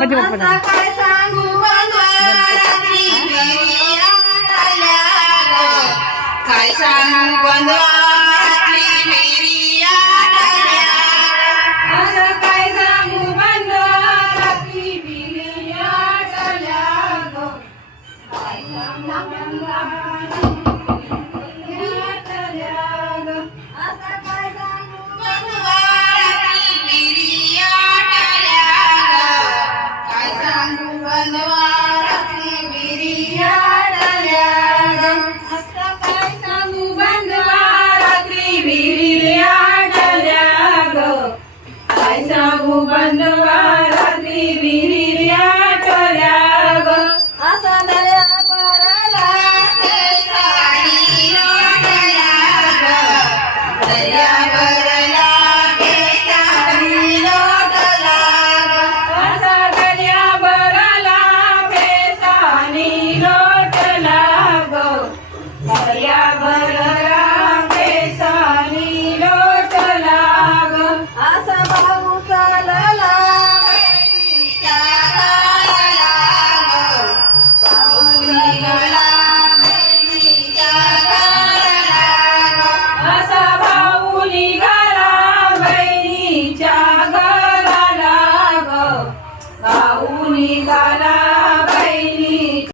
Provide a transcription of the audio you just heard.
गणपती बाप्पा काय सांगू बनवारात्री विहिरी आटल्या ग. काय सांगू बनवारात्री विहिरी आटल्या. असं काय सांगू बनवारात्री विहिरी आटल्या ग. काय सांगू बनवारात्री विहिरी आटल्या ग. असं काय सांगू बनवारात्री विहिरी आटल्या ग. काय सांगू बनवारात्री विहिरी आटल्या ग. असं काय सांगू बनवारात्री विहिरी आटल्या ग. काय सांगू बनवारात्री विहिरी आटल्या ग. असा दर्या भरला केसानी लोटल्या ग. दर्या भरला केसानी लोटला ग. असा दर्या भरला केसानी लोटला ग. दर्या भरला